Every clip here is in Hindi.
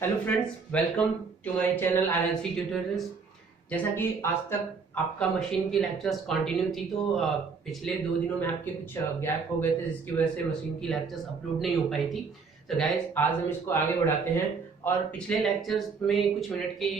Hello friends, welcome to my channel RLC tutorials. जैसा कि आज तक आपका मशीन की लेक्चर्स कंटिन्यू थी, तो पिछले 2 दिनों में आपके कुछ गैप हो गए थे, जिसकी वजह से मशीन की लेक्चर्स अपलोड नहीं हो पाई थी। तो गाइस, आज हम इसको आगे बढ़ाते हैं। और पिछले लेक्चर्स में कुछ मिनट की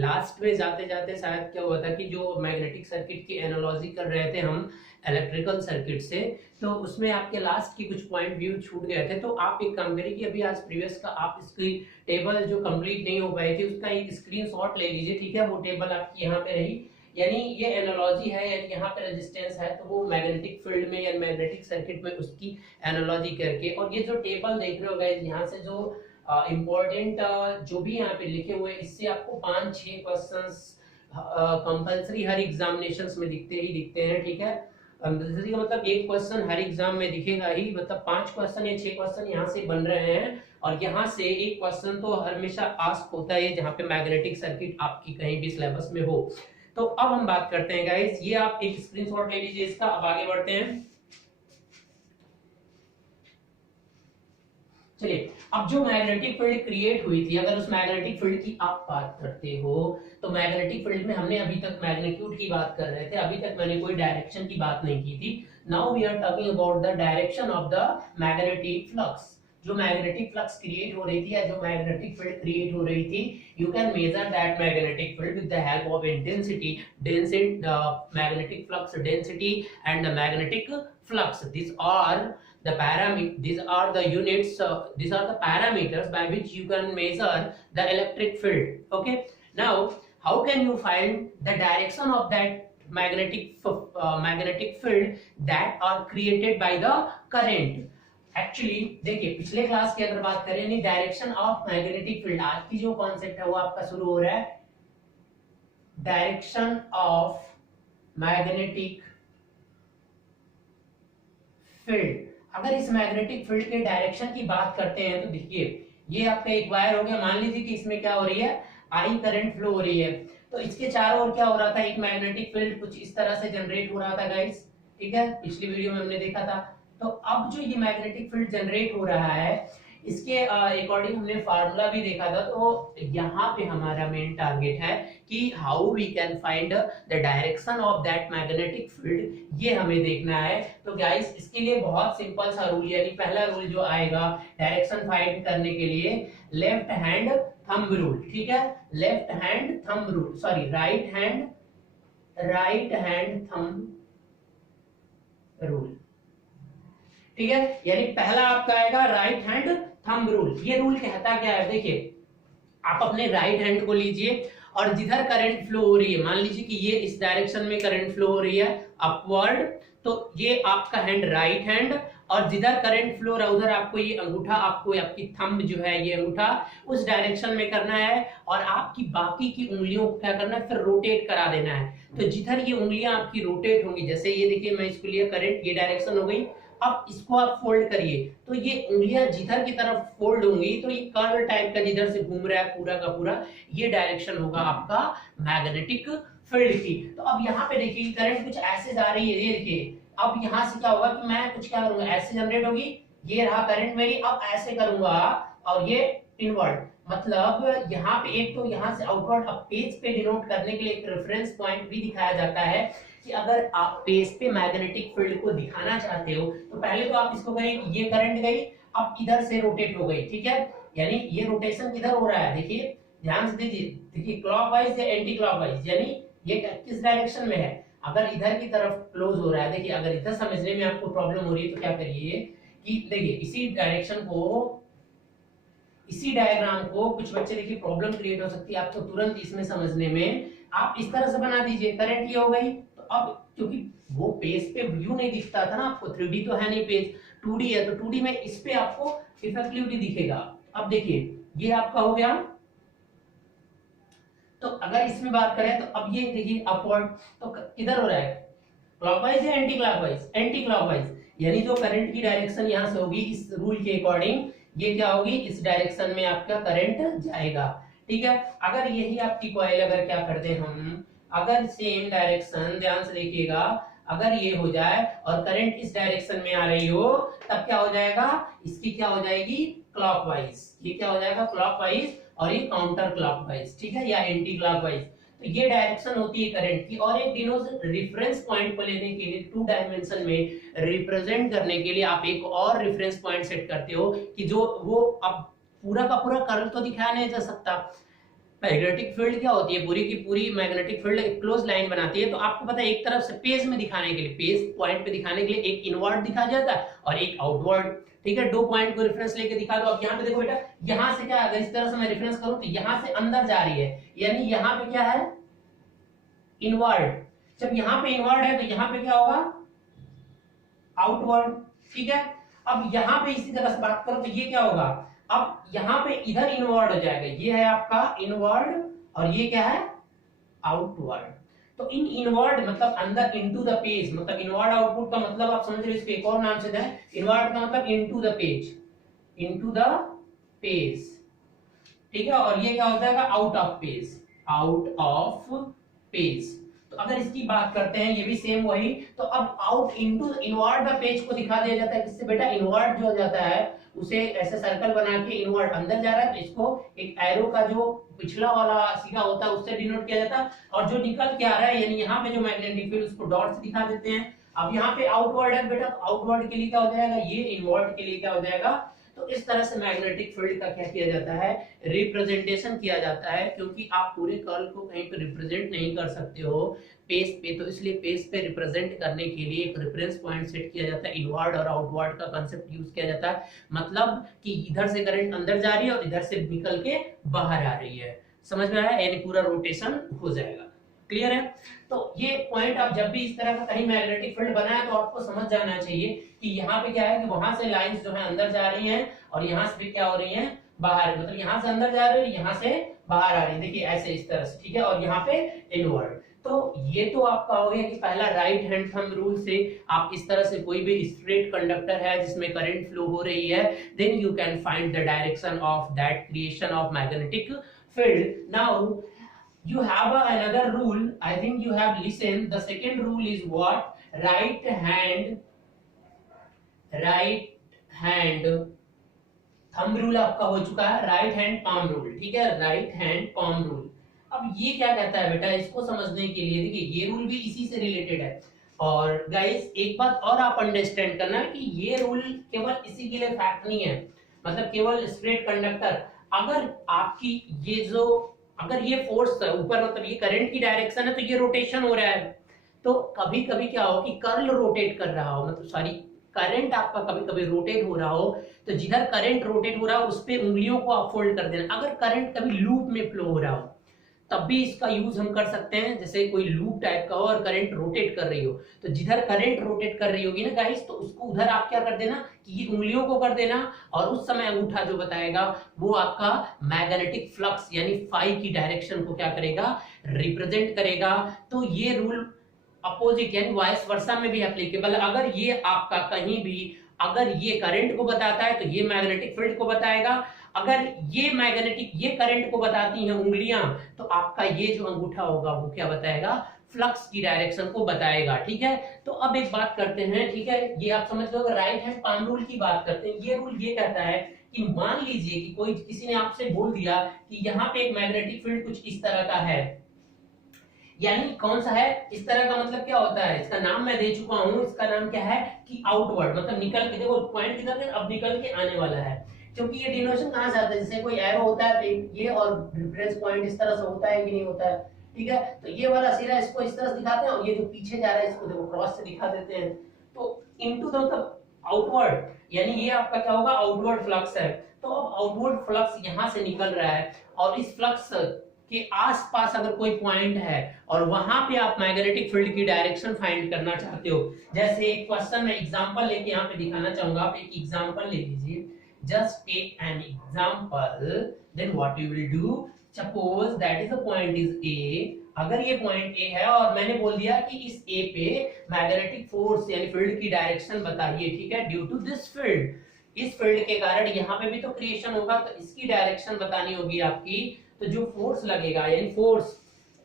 लास्ट में जाते जाते शायद क्या हुआ था कि जो मैग्नेटिक सर्किट की एनालॉजी कर रहे थे हम इलेक्ट्रिकल सर्किट से, तो उसमें आपके लास्ट की कुछ पॉइंट व्यू छूट गए थे। तो आप एक काम करिए कि अभी आज प्रीवियस का आप इसकी टेबल जो कंप्लीट नहीं हो पाई थी उसका एक स्क्रीनशॉट ले लीजिए, ठीक है। वो टेबल आपकी यहाँ पे रही, यानी ये एनालॉजी है, यानी यहाँ पे रेजिस्टेंस है, तो वो मैग्नेटिक फील्ड में या मैग्नेटिक सर्किट में उसकी एनालॉजी करके। और ये जो टेबल देख रहे हो गाइस, यहाँ से जो इम्पोर्टेंट जो भी यहाँ पे लिखे हुए हैं, इससे आपको 5-6 क्वेश्चंस कंपलसरी हर एग्जामिनेशंस में दिखते हैं, ठीक है। कंपलसरी का मतलब एक क्वेश्चन हर एग्जाम में दिखेगा ही, मतलब 5 क्वेश्चन या 6 क्वेश्चन यहाँ से बन रहे हैं। और यहाँ से एक क्वेश्चन तो हमेशा आस्क होता है जहाँ पे मैग्नेटिक सर्किट आपकी कहीं भी सिलेबस में हो। तो अब हम बात करते हैं गाइस, ये आप एक स्क्रीनशॉट ले लीजिए इसका। अब आगे बढ़ते हैं। चलिए, अब जो मैग्नेटिक फील्ड क्रिएट हुई थी, अगर उस मैग्नेटिक फील्ड की आप बात करते हो, तो मैग्नेटिक फील्ड में हमने अभी तक मैग्नीट्यूड की बात कर रहे थे, अभी तक मैंने कोई डायरेक्शन की बात नहीं की थी। Now we are talking about the direction of the magnetic flux. जो मैग्नेटिक फ्लक्स क्रिएट हो रही थी या जो मैग्नेटिक फील्ड क्रिएट हो रही थी, you can measure that magnetic field with the help of intensity, magnetic flux density and the magnetic flux. These are the units, these are the parameters by which you can measure the electric field. Okay, now how can you find the direction of that magnetic field that are created by the current? Actually देखिए, पिछले क्लास की अगर बात करें, नहीं, डायरेक्शन ऑफ मैग्नेटिक फील्ड, आज की जो कॉन्सेप्ट है वो आपका शुरू हो रहा है। Direction of magnetic field. अगर इस मैग्नेटिक फील्ड के डायरेक्शन की बात करते हैं तो देखिए, ये आपका एक वायर हो गया। मान लीजिए कि इसमें क्या हो रही है, आई करंट फ्लो हो रही है, तो इसके चारों ओर क्या हो रहा था, एक मैग्नेटिक फील्ड कुछ इस तरह से जनरेट हो रहा था गाइस, ठीक है। पिछली वीडियो में हमने देखा था। तो अब जो ये मैग्नेटिक फील्ड जनरेट हो रहा है, इसके अकॉर्डिंग हमने फार्मूला भी देखा था। तो यहाँ पे हमारा मेन टारगेट है कि how we can find the direction of that magnetic field, ये हमें देखना है। तो गाइस, इसके लिए बहुत सिंपल सा रूल, यानी पहला रूल जो आएगा डायरेक्शन फाइंड करने के लिए, लेफ्ट हैंड थंब रूल, ठीक है। Left hand thumb rule, sorry, right hand thumb rule, ठीक है। यानी पहला आपका आएगा राइट हैंड थंब रूल। ये रूल कहता क्या है, देखिए, आप अपने राइट हैंड को लीजिए और जिधर करंट फ्लो हो रही है, मान लीजिए कि ये इस डायरेक्शन में करंट फ्लो हो रही है अपवर्ड, तो ये आपका हैंड राइट हैंड, और जिधर करंट फ्लो रहा उधर आपको ये अंगूठा, आपको आपकी थंब जो है ये अंगूठा उस डायरेक्शन में करना है, और आपकी बाकी की उंगलियों को क्या करना है, फिर रोटेट करा देना है। तो जिधर ये उंगलियां आपकी रोटेट होंगी, जैसे ये देखिए, मैं इसको लिया करंट, ये डायरेक्शन हो गई। अब इसको आप फोल्ड करिए, तो ये उंगलियां जिधर की तरफ फोल्ड होंगी, तो ये कर्व टाइप का जिधर से घूम रहा है पूरा का पूरा, ये डायरेक्शन होगा आपका मैग्नेटिक फील्ड की। तो अब यहाँ पे देखिए, करंट कुछ ऐसे जा रही है, ये देखिए। अब यहाँ से क्या होगा कि मैं कुछ क्या करूंगा, ऐसे जनरेट होगी, ये रहा करंट मेरी, अब ऐसे करूंगा और ये इनवर्ट, मतलब यहाँ पे एक तो यहाँ से आउटवर्ड। अब पेज पे डिनोट करने के लिए एक रेफरेंस पॉइंट भी दिखाया जाता है कि अगर आप पेज पे मैग्नेटिक फील्ड को दिखाना चाहते हो, तो पहले तो आप इसको गए, ये करंट गई, अब इधर से रोटेट हो गई, ठीक है। यानी ये रोटेशन किधर हो रहा है, देखिए ध्यान से देखिए क्लॉकवाइज या एंटी क्लॉकवाइज, यानी ये किस डायरेक्शन में है, अगर इधर की तरफ क्लोज हो रहा है। देखिए, अगर इधर समझने में आपको प्रॉब्लम हो रही है तो क्या करिए कि देखिए, इसी डायग्राम को कुछ बच्चे देखिए प्रॉब्लम क्रिएट हो सकती है आपको तुरंत इसमें समझने में, आप इस तरह से बना दीजिए, करंट ये हो गई। तो अब क्योंकि वो पेज पे व्यू नहीं दिखता था ना आपको, 3D तो है नहीं पेज, 2D है, तो 2D में इस पे आपको इफेक्टिवली दिखेगा। अब देखिए, ये आपका हो गया। तो अगर इसमें बात करें तो अब ये देखिए अपवर्ड, तो किधर हो रहा है, क्लॉकवाइज या एंटी क्लॉकवाइज, एंटी क्लॉकवाइज, यानी जो करंट की डायरेक्शन यहां से होगी इस रूल के अकॉर्डिंग, ये क्या होगी, इस डायरेक्शन में आपका करंट जाएगा, ठीक है। अगर यही आपकी कॉइल, अगर क्या करते हैं हम, अगर सेम डायरेक्शन, ध्यान से देखिएगा, अगर ये हो जाए और करंट इस डायरेक्शन में आ रही हो, तब क्या हो जाएगा, इसकी क्या हो जाएगी, क्लॉकवाइज। ये क्या हो जाएगा, क्लॉकवाइज, और ये काउंटर क्लॉकवाइज, ठीक है, या एंटी क्लॉकवाइज। तो ये डायरेक्शन होती है करंट की। और एक रेफरेंस पॉइंट को लेने के लिए, टू डायमेंशन में रिप्रेजेंट करने के लिए आप एक और रेफरेंस पॉइंट सेट करते हो कि जो वो अब पूरा का पूरा कर्ल तो दिखाया नहीं जा सकता। मैग्नेटिक फील्ड क्या होती है, पूरी की पूरी मैग्नेटिक फील्ड एक क्लोज लाइन बनाती है। तो आपको पता है एक तरफ से पेज में दिखाने के लिए, पेज पॉइंट पे दिखाने के लिए एक इनवर्ड दिखा जाता है और एक आउटवर्ड, ठीक है। दो पॉइंट को रेफरेंस लेके दिखा दो। अब यहाँ पे देखो बेटा, यहाँ से क्या, अगर इस तरह से मैं रेफरेंस करूं तो यहाँ से अंदर जा रही है, यानी यहाँ पे क्या है, इनवर्ड। जब यहाँ पे इनवर्ड है तो यहाँ पे क्या होगा, आउटवर्ड, ठीक है। अब यहाँ पे इसी तरह से बात करो तो ये क्या होगा, अब यहाँ पे इधर इनवर्ड हो जाएगा, ये है आपका इनवर्ड और ये क्या है, आउटवर्ड। तो इन इनवर्ड मतलब अंदर, इनटू द पेज, मतलब इनवर्ड आउटपुट का मतलब आप समझ रहे हो, इसको एक और नाम से दें, इनवर्ड का मतलब into the page, into the page, ठीक है। और ये क्या हो जाएगा, out of page, out of page. तो अगर इसकी बात करते हैं, ये भी सेम वही। तो अब out into inward the page को दिखा दिया जाता है किससे बेटा, इनवर्ड जो हो जाता है उसे ऐसे सर्कल बना के इनवर्ड अंदर जा रहा है तो इसको एक एरो का जो पिछला वाला सिरा होता है उससे डिनोट किया जाता है, और जो निकल के आ रहा है यानी यहाँ पे जो मैग्नेटिक फील्ड उसको डॉट से दिखा देते हैं। अब यहाँ पे आउटवर्ड है बेटा, तो आउटवर्ड के लिए क्या हो जाएगा, ये इनवर्ड के लिए क्या हो जाएगा। तो इस तरह से मैग्नेटिक फील्ड का क्या किया जाता है, रिप्रेजेंटेशन किया जाता है। क्योंकि आप पूरे कर्ल को कहीं पे रिप्रेजेंट नहीं कर सकते हो पेज पे, तो इसलिए पेज पे रिप्रेजेंट करने के लिए एक रेफरेंस पॉइंट सेट किया जाता है, इनवर्ड और आउटवर्ड का कांसेप्ट यूज किया जाता है। मतलब कि इधर से करंट अंदर जा रही है और इधर से निकल के बाहर आ रही है, समझ में आया, यानी पूरा रोटेशन हो जाएगा। क्लियर है। तो ये पॉइंट आप जब भी इस तरह का कहीं मैग्नेटिक फील्ड बनाए तो आपको समझ जाना चाहिए कि यहाँ पे क्या है कि वहां से लाइंस जो है अंदर जा रही हैं और यहाँ से भी क्या हो रही हैं, बाहर, मतलब यहाँ से अंदर जा रही है, यहाँ से बाहर आ रही है, देखिए ऐसे इस तरह से, ठीक है। और यहाँ पे इनवर्ड। तो ये तो आपका हो गया कि पहला राइट हैंड थंब रूल से आप इस तरह से कोई भी स्ट्रेट कंडक्टर है जिसमें करंट फ्लो हो रही है, then you can find the direction of that creation of magnetic field. Now you have another rule, I think you have listened. The second rule is what, right hand thumb rule आपका हो चुका है, राइट हैंड palm rule, ठीक है, राइट हैंड palm rule। अब ये क्या कहता है बेटा, इसको समझने के लिए देखिए ये रूल भी इसी से रिलेटेड है। और गाइस एक बात और आप अंडरस्टैंड करना कि ये रूल केवल इसी के लिए फैक्ट नहीं है, मतलब केवल स्ट्रेट कंडक्टर, अगर आपकी ये जो, अगर ये फोर्स ऊपर, मतलब ये करंट की डायरेक्शन है तो ये रोटेशन हो रहा है, तो कभी कभी क्या हो कि कर्ल रोटेट कर रहा हो, मतलब सॉरी करंट आपका कभी कभी रोटेट हो रहा हो, तो जिधर करंट रोटेट हो रहा हो उस पे उंगलियों को आप फोल्ड कर देना। अगर करंट कभी लूप में फ्लो हो रहा हो तब भी इसका यूज हम कर सकते हैं, जैसे कोई लूप टाइप का हो और करंट रोटेट कर रही हो, तो जिधर करंट रोटेट कर रही होगी ना गाइस, तो उसको उधर आप क्या कर देना कि ये उंगलियों को कर देना, और उस समय अंगूठा जो बताएगा वो आपका मैग्नेटिक फ्लक्स यानी फाई की डायरेक्शन को क्या करेगा, रिप्रेजेंट करेगा। तो ये रूल अपोजिट यानी वाइस वर्सा में भी एप्लीकेबल। अगर ये आपका कहीं भी, अगर ये करंट को बताता है तो ये मैग्नेटिक फील्ड को बताएगा, अगर ये मैग्नेटिक, ये करंट को बताती हैं उंगलियां, तो आपका ये जो अंगूठा होगा वो क्या बताएगा, फ्लक्स की डायरेक्शन को बताएगा, ठीक है। तो अब एक बात करते हैं, ठीक है, ये आप समझ लो, राइट हैंड पाम रूल की बात करते हैं। ये रूल ये कहता है कि मान लीजिए कि कोई, किसी ने आपसे बोल दिया कि यहाँ पे एक मैग्नेटिक फील्ड कुछ इस तरह का है, यानी कौन सा है, इस तरह का, मतलब क्या होता है, इसका नाम मैं दे चुका हूं, इसका नाम क्या है कि आउटवर्ड, मतलब निकल के, देखो पॉइंट किधर है, अब निकल के आने वाला है। क्योंकि ये डिनोशन कहां से आता है, जैसे कोई एरो होता है तो ये और रेफरेंस पॉइंट इस तरह से होता है कि नहीं होता है, ठीक है। तो ये वाला सिरा इसको इस तरह से दिखाते हैं और ये जो पीछे जा रहा है इसको देखो क्रॉस से दिखा देते हैं। तो इनटू द मतलब आउटवर्ड, यानी ये आपका क्या होगा, आउटवर्ड फ्लक्स है। तो अब आउटवर्ड फ्लक्स यहां से निकल रहा है और इस फ्लक्स के आसपास अगर कोई पॉइंट है और वहां पे आप मैग्नेटिक फील्ड की डायरेक्शन फाइंड करना चाहते हो, जैसे एक क्वेश्चन में एग्जांपल लेके यहाँ पे दिखाना चाहूंगा, आप एक एग्जांपल ले लीजिए, just take an example, then what you will do, suppose that is the point is A, अगर ये पॉइंट A है और मैंने बोल दिया कि इस A पे मैग्नेटिक फोर्स यानी फील्ड की डायरेक्शन बताइए, ठीक है, ड्यू टू दिस फील्ड, इस फील्ड के कारण यहाँ पे भी तो क्रिएशन होगा, तो इसकी डायरेक्शन बतानी होगी आपकी। तो जो फोर्स लगेगा यानी फोर्स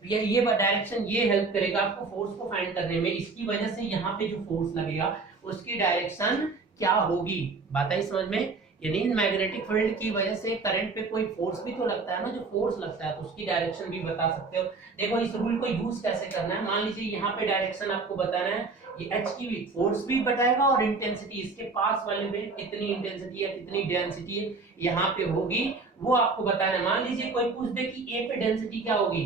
ये डायरेक्शन ये हेल्प करेगा आपको फोर्स को फाइंड करने में। इसकी वजह से यहाँ पे जो फोर्स लगेगा उसकी डायरेक्शन क्या होगी, बात आई समझ में। यानी मैग्नेटिक फील्ड की वजह से करंट पे कोई फोर्स भी तो लगता है ना, जो फोर्स लगता है तो उसकी डायरेक्शन भी बता सकते हो। देखो इस रूल को यूज कैसे करना है, मान लीजिए यहाँ पे डायरेक्शन आपको बताना है, ये एच की भी फोर्स भी बताएगा और इंटेंसिटी इसके पास वाले में कितनी इंटेंसिटी है कितनी डेंसिटी है यहाँ पे होगी वो आपको बताना है। मान लीजिए कोई पूछ दे कि ए पे डेंसिटी क्या होगी,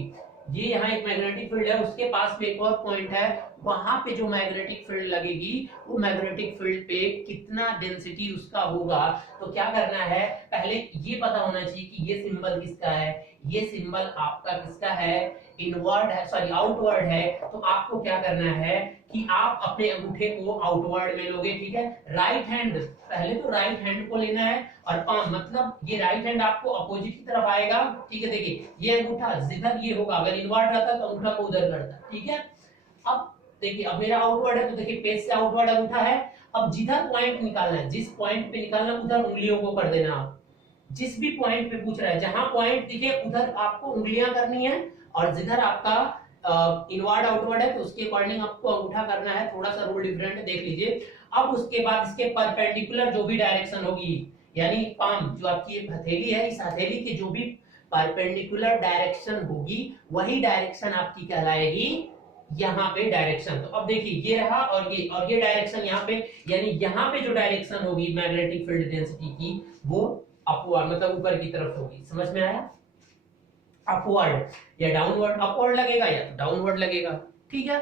ये यहाँ एक मैग्नेटिक फील्ड है, उसके पास में एक और पॉइंट है, वहां पे जो मैग्नेटिक फील्ड लगेगी वो मैग्नेटिक फील्ड पे कितना डेंसिटी उसका होगा। तो क्या करना है, पहले ये पता होना चाहिए कि ये सिंबल किसका है, ये सिंबल आपका किसका है, इनवर्ड है सॉरी आउटवर्ड है। तो आपको क्या करना है कि आप अपने अंगूठे को आउटवर्ड में लोगे, ठीक है। राइट हैंड, पहले तो राइट हैंड को लेना है और पाम मतलब ये राइट हैंड आपको अपोजिट की तरफ आएगा, ठीक है। देखिए ये अंगूठा जिधर ये होगा, अगर इनवर्ड रहता तो अंगूठा को उधर करता, ठीक है। अब देखिए अब मेरा आउटवर्ड है तो देखिए पेज से आउटवर्ड अंगूठा है। अब जिधर पॉइंट निकालना है, जिस पॉइंट पे निकालना उधर उंगलियों को कर देना आप। जिस भी पॉइंट पे पूछ रहा है जहां पॉइंट दिखे उधर आपको उंगलियां करनी है, और जिधर आपका इनवर्ड आउटवर्ड है तो उसके अकॉर्डिंग आपको अंगूठा करना है। थोड़ा सा रूल डिफरेंट है, देख लीजिए। अब उसके बाद इसके परपेंडिकुलर जो भी डायरेक्शन होगी, यानी पाम जो आपकी हथेली है, इस हथेली की जो भी परपेंडिकुलर डायरेक्शन होगी वही डायरेक्शन आपकी कहलाएगी यहाँ पे डायरेक्शन। तो अब देखिए ये रहा और ये डायरेक्शन यहाँ पे, यानी यहाँ पे जो डायरेक्शन होगी मैग्नेटिक फील्ड डेंसिटी की वो अपवर्ड मतलब ऊपर की तरफ होगी। समझ में आया, अपवर्ड या डाउनवर्ड, अपवर्ड लगेगा या तो डाउनवर्ड लगेगा, ठीक है।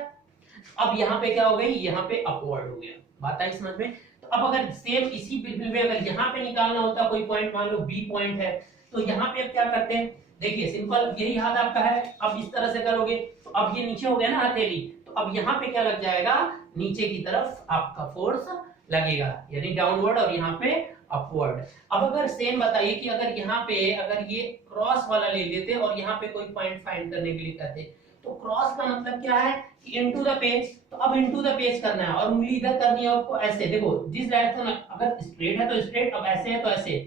अब यहाँ पे क्या हो गई, यहाँ पे अपवर्ड हो गया, बात आई समझ में। तो अब अगर सेम इसी बिंदु में अगर यहाँ पे निकालना होता कोई पॉइंट, मान लो बी पॉइंट है, तो यहाँ पे अब क्या करते हैं, देखिए सिंपल यही हाथ आपका है, अब इस तरह से करोगे तो अब ये नीचे हो गया ना हथेली, तो अब यहाँ पे क्या लग जाएगा, नीचे की तरफ आपका फोर्स लगेगा, यानी डाउनवर्ड और यहाँ पे अपवर्ड। अब अगर सेम बताइए कि अगर यहाँ पे अगर ये क्रॉस वाला ले लेते और यहाँ पे कोई पॉइंट फाइंड करने के लिए कहते, तो क्रॉस का मतलब क्या है कि इनटू द पेज, तो अब इनटू द पेज करना है और उंगली इधर करनी है आपको ऐसे। देखो जिस डायरेक्शन अगर स्ट्रेट है तो स्ट्रेट, अब ऐसे है तो ऐसे।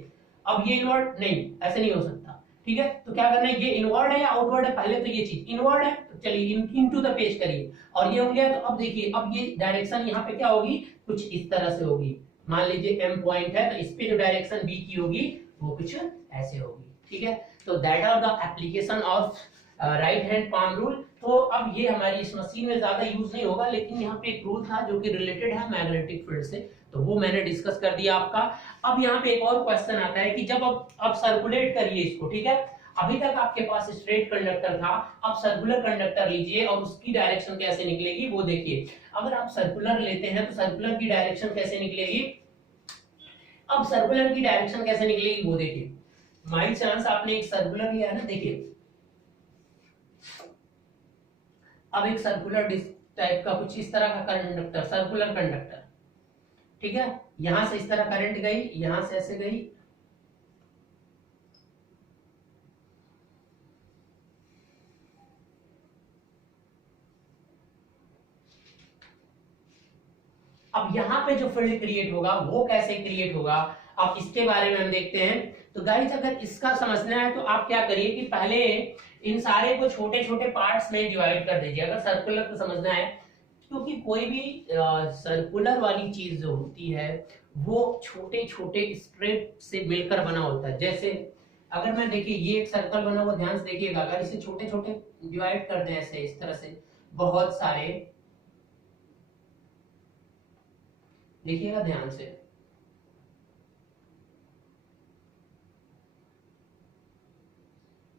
अब ये इनवर्ड नहीं, ऐसे नहीं हो सकता, ठीक है। तो क्या करना है, ये इनवर्ड है या आउटवर्ड है, पहले तो ये चीज इनवर्ड है तो चलिए इनटू द पेज करिए और ये उंगलियां। तो अब देखिए अब ये डायरेक्शन यहाँ पे क्या होगी, कुछ इस तरह से होगी। मान लीजिए एम पॉइंट है तो इस पे जो डायरेक्शन बी की होगी वो कुछ ऐसे होगी, ठीक है। तो that are the application of right hand palm rule. तो अब ये हमारी इस मशीन में ज्यादा यूज नहीं होगा, लेकिन यहाँ पे एक रूल था जो कि रिलेटेड है मैग्नेटिक फील्ड से, तो वो मैंने डिस्कस कर दिया आपका। अब यहाँ पे एक और क्वेश्चन आता है कि जब अब सर्कुलेट करिए इसको, ठीक है। अभी तक आपके पास स्ट्रेट कंडक्टर था, अब सर्कुलर कंडक्टर लीजिए और उसकी डायरेक्शन कैसे निकलेगी वो देखिए। अगर आप सर्कुलर लेते हैं तो सर्कुलर की डायरेक्शन कैसे निकलेगी, अब सर्कुलर की डायरेक्शन कैसे निकलेगी वो देखिए। बाई चांस आपने एक सर्कुलर लिया है ना, देखिए अब एक सर्कुलर डिस्क टाइप का कुछ इस तरह का कंडक्टर, सर्कुलर कंडक्टर, ठीक है। यहां से इस तरह करंट गई, यहां से ऐसे गई, अब यहाँ पे जो फील्ड क्रिएट होगा वो कैसे क्रिएट होगा, अब इसके बारे में हम देखते हैं। तो गाइस अगर इसका समझना है तो आप क्या करिए कि पहले इन सारे को छोटे छोटे पार्ट्स में डिवाइड कर दीजिए, अगर सर्कुलर को समझना है। क्योंकि कोई भी सर्कुलर वाली चीज जो होती है वो छोटे छोटे स्ट्रेट से मिलकर बना होता है। जैसे अगर मैं देखिए ये एक सर्कल बना हुआ, ध्यान से देखिएगा, अगर इसे छोटे छोटे डिवाइड कर दें ऐसे इस तरह से बहुत सारे, देखिएगा ध्यान से,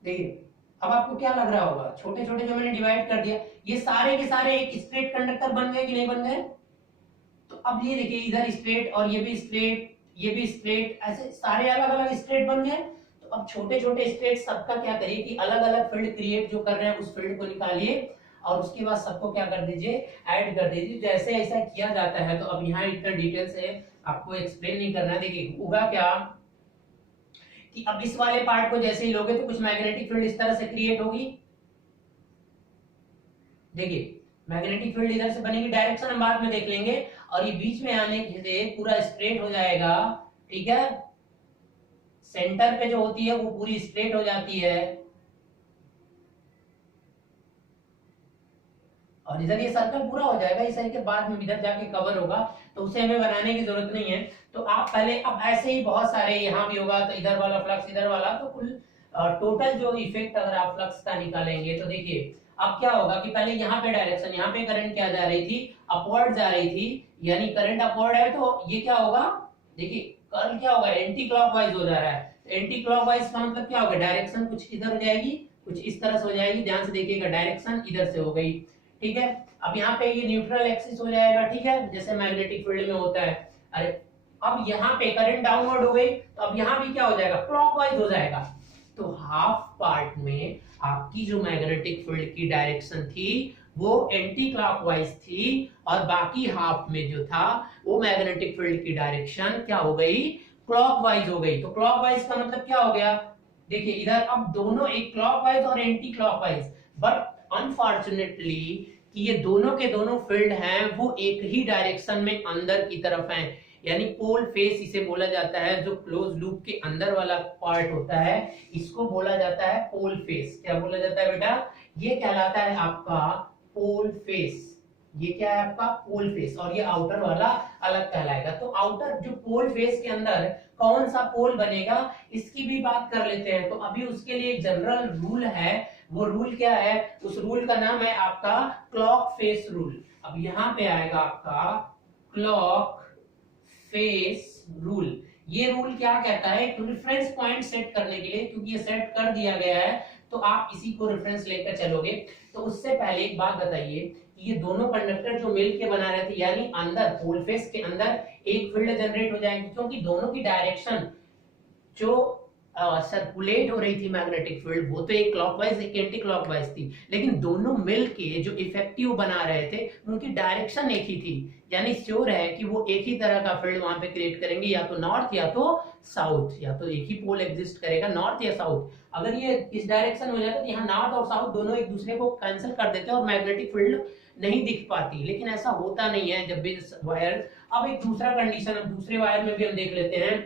देखिए अब आपको क्या लग रहा होगा, छोटे छोटे जो मैंने डिवाइड कर दिया ये सारे के सारे एक स्ट्रेट कंडक्टर बन गए कि नहीं बन गए। तो अब ये देखिए इधर स्ट्रेट और ये भी स्ट्रेट, ये भी स्ट्रेट, ऐसे सारे अलग अलग स्ट्रेट बन गए। तो अब छोटे छोटे स्ट्रेट सबका क्या करिए कि अलग अलग फील्ड क्रिएट जो कर रहे हैं उस फील्ड को निकालिए और उसके बाद सबको क्या कर दीजिए, ऐड कर दीजिए। जैसे ऐसा किया जाता है, तो अब यहाँ इतना डिटेल से आपको एक्सप्लेन नहीं करना। देखिए होगा क्या कि अब इस वाले पार्ट को जैसे ही लोगे तो कुछ मैग्नेटिक फील्ड इस तरह से क्रिएट होगी, देखिए मैग्नेटिक फील्ड इधर से बनेगी, डायरेक्शन हम बाद में देख लेंगे, और ये बीच में आने से पूरा स्ट्रेट हो जाएगा, ठीक है। सेंटर पे जो होती है वो पूरी स्ट्रेट हो जाती है, और इधर ये सर्कल पूरा हो जाएगा, इस के बाद में इधर जाके कवर होगा, तो उसे हमें बनाने की जरूरत नहीं है। तो आप पहले, अब ऐसे ही बहुत सारे यहाँ भी होगा, तो इधर वाला फ्लक्स इधर वाला, तो कुल टोटल जो इफेक्ट अगर आप फ्लक्स का निकालेंगे तो देखिए अब क्या होगा कि पहले यहाँ पे डायरेक्शन, यहाँ पे करंट क्या जा रही थी, अपवर्ड जा रही थी, यानी करंट अपवर्ड है, तो ये क्या होगा, देखिए कर्ल क्या होगा, एंटी क्लॉकवाइज हो जा रहा है। तो एंटी क्लॉकवाइज का मतलब क्या होगा, डायरेक्शन कुछ इधर हो जाएगी, कुछ इस तरह से हो जाएगी, ध्यान से देखिएगा, डायरेक्शन इधर से हो गई, ठीक है। अब यहाँ पे ये न्यूट्रल एक्सिस हो जाएगा, ठीक है, जैसे मैग्नेटिक फील्ड में होता है। अरे अब यहाँ पे करंट डाउनवर्ड हो गई, तो अब यहाँ भी क्या हो जाएगा, क्लॉकवाइज हो जाएगा। तो हाफ पार्ट में आपकी जो मैग्नेटिक फील्ड की डायरेक्शन थी वो एंटी क्लॉकवाइज थी, और बाकी हाफ में जो था वो मैग्नेटिक फील्ड की डायरेक्शन क्या हो गई, क्लॉकवाइज हो गई। तो क्लॉकवाइज का मतलब क्या हो गया, देखिए इधर अब दोनों एक क्लॉकवाइज और एंटी क्लॉकवाइज, बट अनफॉर्चुनेटली कि ये दोनों के दोनों फील्ड हैं वो एक ही डायरेक्शन में अंदर की तरफ हैं, यानी पोल फेस इसे बोला जाता है, जो क्लोज लूप के अंदर वाला पार्ट होता है इसको बोला जाता है पोल फेस। क्या बोला जाता है बेटा, ये कहलाता है आपका पोल फेस। ये क्या है आपका पोल फेस, और ये आउटर वाला अलग कहलाएगा। तो आउटर जो पोल फेस के अंदर कौन सा पोल बनेगा इसकी भी बात कर लेते हैं। तो अभी उसके लिए एक जनरल रूल है, वो रूल क्या है, उस रूल का नाम है आपका क्लॉक फेस रूल। अब यहाँ पे आएगा आपका क्लॉक फेस रूल। ये रूल क्या कहता है, एक रेफरेंस पॉइंट सेट करने के लिए, क्योंकि ये सेट कर दिया गया है तो आप इसी को रेफरेंस लेकर चलोगे। तो उससे पहले एक बात बताइए कि ये दोनों कंडक्टर जो मिल के बना रहे थे, यानी अंदर पोल फेस के अंदर एक फील्ड जनरेट हो जाएगी, क्योंकि दोनों की डायरेक्शन जो सर्कुलेट हो रही थी मैग्नेटिक फील्ड वो तो एक क्लॉकवाइज एक एंटी क्लॉकवाइज थी, लेकिन दोनों मिलके जो इफेक्टिव बना रहे थे उनकी डायरेक्शन एक ही थी, यानी श्योर है कि वो एक ही तरह का फील्ड वहां पे क्रिएट करेंगे, या तो नॉर्थ या तो साउथ, या तो एक ही पोल एग्जिस्ट करेगा नॉर्थ या साउथ। अगर ये इस डायरेक्शन में हो जाता तो यहाँ नॉर्थ और साउथ दोनों एक दूसरे को कैंसिल कर देते और मैग्नेटिक फील्ड नहीं दिख पाती, लेकिन ऐसा होता नहीं है जब भी वायर। अब एक दूसरा कंडीशन, अब दूसरे वायर में भी हम देख लेते हैं।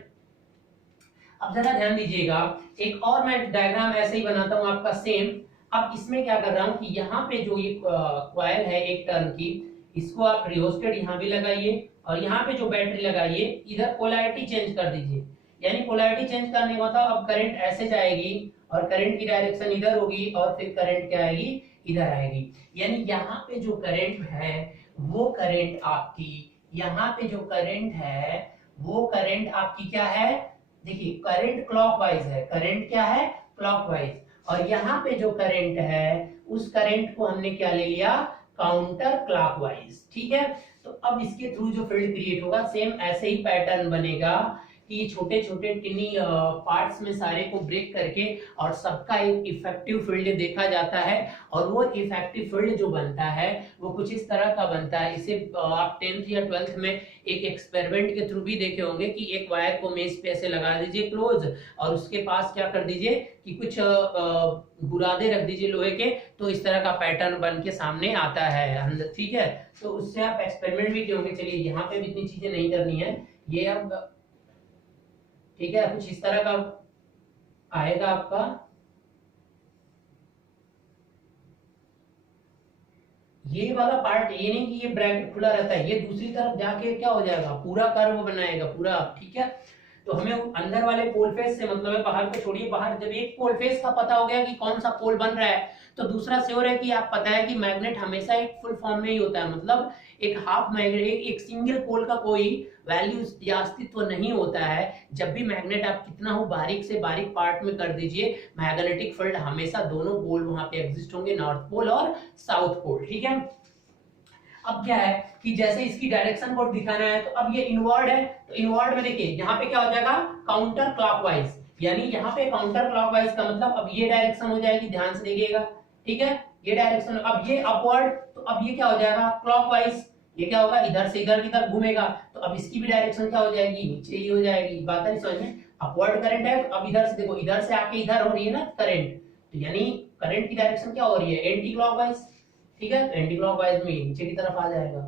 अब जरा ध्यान दीजिएगा, एक और मैं डायग्राम ऐसे ही बनाता हूं आपका सेम। अब इसमें क्या कर रहा हूं कि यहाँ पे जो ये कॉइल है एक टर्न की, इसको आप रियोस्टेट यहाँ भी लगाइए, और यहाँ पे जो बैटरी लगाइए इधर पोलैरिटी चेंज कर दीजिए। यानी पोलैरिटी चेंज करने का मतलब अब करंट ऐसे जाएगी और करंट की डायरेक्शन इधर होगी, और फिर करंट क्या आएगी, इधर आएगी। यानी यहाँ पे जो करंट है वो करंट आपकी, यहाँ पे जो करंट है वो करंट आपकी क्या है, देखिए करंट क्लॉकवाइज है, करंट क्या है, क्लॉकवाइज। और यहाँ पे जो करंट है उस करंट को हमने क्या ले लिया, काउंटर क्लॉकवाइज, ठीक है। तो अब इसके थ्रू जो फील्ड क्रिएट होगा सेम ऐसे ही पैटर्न बनेगा कि ये छोटे छोटे टिनी पार्ट्स में सारे को ब्रेक करके और सबका एक इफेक्टिव फील्ड देखा जाता है, और वो इफेक्टिव फील्ड जो बनता है वो कुछ इस तरह का बनता है। इसे आप 10th या 12th में एक एक्सपेरिमेंट के थ्रू भी देखे होंगे कि एक वायर को मेज पे ऐसे लगा दीजिए क्लोज, और उसके पास क्या कर दीजिए कि कुछ बुरादे रख दीजिए लोहे के, तो इस तरह का पैटर्न बन के सामने आता है अंदर, ठीक है। तो उससे आप एक्सपेरिमेंट भी किए होंगे। चलिए यहाँ पे भी इतनी चीजें नहीं करनी है, ये अब ठीक है, कुछ इस तरह का आएगा आपका। ये वाला पार्ट, ये नहीं कि ये ब्रैकेट खुला रहता है, ये दूसरी तरफ जाके क्या हो जाएगा, पूरा कर्व बनाएगा पूरा, ठीक है। तो हमें अंदर वाले पोल फेस से मतलब है, बाहर को छोड़िए, बाहर जब एक पोल फेस का पता हो गया कि कौन सा पोल बन रहा है, तो दूसरा श्योर है कि आप पता है कि मैग्नेट हमेशा एक फुल फॉर्म में ही होता है, मतलब एक हाफ मैग्नेट, एक सिंगल पोल का कोई वैल्यू या अस्तित्व नहीं होता है। जब भी मैग्नेट आप कितना हो बारीक से बारीक पार्ट में कर दीजिए, मैग्नेटिक फील्ड हमेशा दोनों पोल वहां पे एग्जिस्ट होंगे, नॉर्थ पोल और साउथ पोल, ठीक है। अब क्या है कि जैसे इसकी डायरेक्शन को दिखाना है, तो अब ये इनवर्ड है, तो इनवर्ड में देखिए यहाँ पे क्या हो जाएगा, काउंटर क्लॉकवाइज, यानी यहाँ पे काउंटर क्लॉकवाइज का मतलब अब ये डायरेक्शन हो जाएगी, ध्यान से देखिएगा, ठीक है, ये डायरेक्शन। अब ये अपवर्ड, तो अब ये क्या हो जाएगा, क्लॉकवाइज, ये क्या होगा, इधर से इधर की तरफ घूमेगा, तो अब इसकी भी डायरेक्शन क्या हो जाएगी, नीचे ही हो जाएगी। बात है समझ में, अपवर्ड करंट है, तो अब इधर से देखो, इधर से आके इधर हो रही है ना करंट, तो यानी करंट की डायरेक्शन क्या हो रही है, एंटी क्लॉकवाइज, ठीक है। तो एंटी क्लॉकवाइज में नीचे की तरफ आ जाएगा।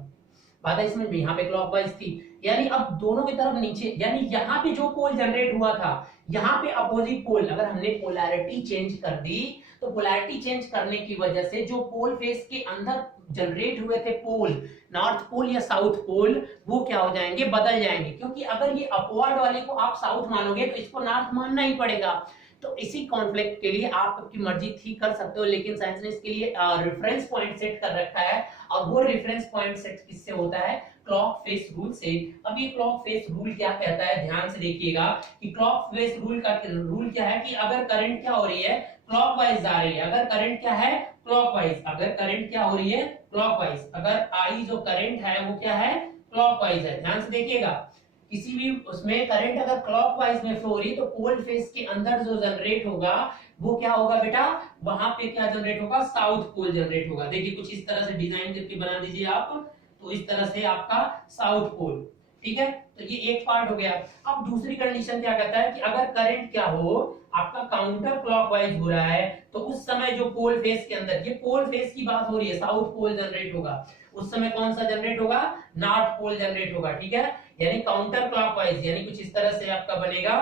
बात है इसमें, यहाँ पे क्लॉकवाइज थी, यानी अब दोनों की तरफ नीचे, यानी यहाँ पे जो पोल जनरेट हुआ था, यहाँ पे अपोजिट पोल, अगर हमने पोलैरिटी चेंज कर दी, तो पोलैरिटी चेंज करने की वजह से जो पोल फेस के अंदर जनरेट हुए थे पोल, नॉर्थ पोल या साउथ पोल, वो क्या हो जाएंगे, बदल जाएंगे, क्योंकि अगर ये अपवर्ड वाले को आप साउथ मानोगे तो इसको नॉर्थ मानना ही पड़ेगा। तो इसी कॉन्फ्लिक्ट के लिए आप आपकी मर्जी थी कर सकते हो, लेकिन साइंस ने इसके लिए रेफरेंस पॉइंट सेट कर रखा है, और वो रेफरेंस पॉइंट सेट किससे होता है, क्लॉक फेस रूल से। अब ये क्लॉक फेस रूल क्या कहता है, ध्यान से देखिएगा कि क्लॉक फेस रूल का रूल क्या है कि अगर करंट क्या हो रही है, क्लॉकवाइज जा रही है, अगर करंट क्या है, क्लॉकवाइज, अगर करंट क्या हो रही है, क्लॉकवाइज, अगर आई जो करंट है वो क्या है, क्लॉकवाइज है। ध्यान से देखिएगा, किसी भी उसमें करंट अगर क्लॉकवाइज में फ्लो हो रही है तो पोल फेस के अंदर जो जनरेट होगा वो क्या होगा बेटा, वहां पे क्या जनरेट होगा, साउथ पोल जनरेट होगा। देखिए कुछ इस तरह से डिजाइन करके बना दीजिए आप, तो इस तरह से आपका साउथ पोल, ठीक है। तो ये एक पार्ट हो गया। अब दूसरी कंडीशन क्या कहता है कि अगर करंट क्या हो, आपका काउंटर क्लॉकवाइज हो रहा है, तो उस समय जो पोल फेस के अंदर, ये पोल फेस की बात हो रही है, साउथ पोल जनरेट होगा, उस समय कौन सा जनरेट होगा, नॉर्थ पोल जनरेट होगा, ठीक है। यानी काउंटर क्लॉकवाइज, यानी कुछ इस तरह से आपका बनेगा,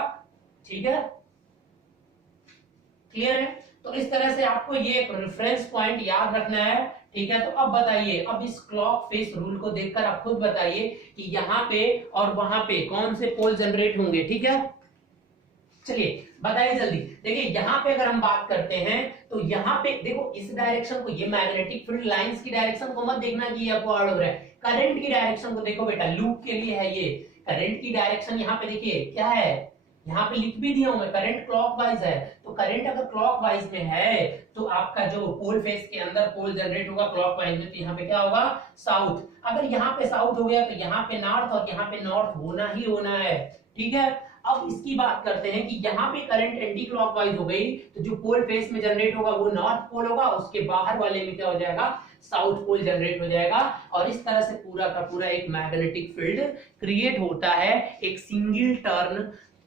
ठीक है, क्लियर है। तो इस तरह से आपको ये रेफरेंस पॉइंट याद रखना है, ठीक है। तो अब बताइए, अब इस क्लॉक फेस रूल को देखकर आप खुद बताइए कि यहाँ पे और वहां पे कौन से पोल जनरेट होंगे, ठीक है। चलिए बताइए जल्दी। देखिए यहाँ पे अगर हम बात करते हैं तो यहाँ पे देखो इस डायरेक्शन को, ये मैग्नेटिक फील्ड लाइंस की डायरेक्शन को मत देखना कि ये अपवर्ड हो रहा है, करंट की डायरेक्शन को देखो बेटा, लूप के लिए है ये करंट की डायरेक्शन। यहाँ पे देखिए क्या है, यहाँ पे लिख भी दिया हूं मैं, करंट क्लॉकवाइज है, तो करंट अगर क्लॉकवाइज में है तो आपका जो पोल फेस के अंदर पोल जनरेट होगा क्लॉकवाइज में, तो यहाँ पे क्या होगा, साउथ। अगर यहाँ पे साउथ हो गया तो यहाँ पे नॉर्थ, और यहाँ पे नॉर्थ होना ही होना है, ठीक है। अब इसकी बात करते हैं कि यहाँ पे करंट एंटी क्लॉकवाइज हो गई, तो जो पोल फेस में जनरेट होगा वो नॉर्थ पोल होगा, उसके बाहर वाले में क्या हो जाएगा, साउथ पोल जनरेट हो जाएगा। और इस तरह से पूरा का पूरा एक मैग्नेटिक फील्ड क्रिएट होता है एक सिंगल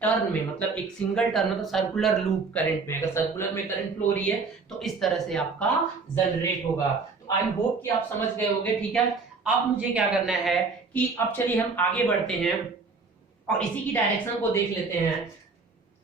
टर्न में, मतलब एक सिंगल टर्न मतलब सर्कुलर लूप करंट में, अगर सर्कुलर में करंट फ्लो हो रही है तो इस तरह से आपका जनरेट होगा। तो आई होप कि आप समझ गए होंगे, ठीक है। अब मुझे क्या करना है कि अब चलिए हम आगे बढ़ते हैं और इसी की डायरेक्शन को देख लेते हैं,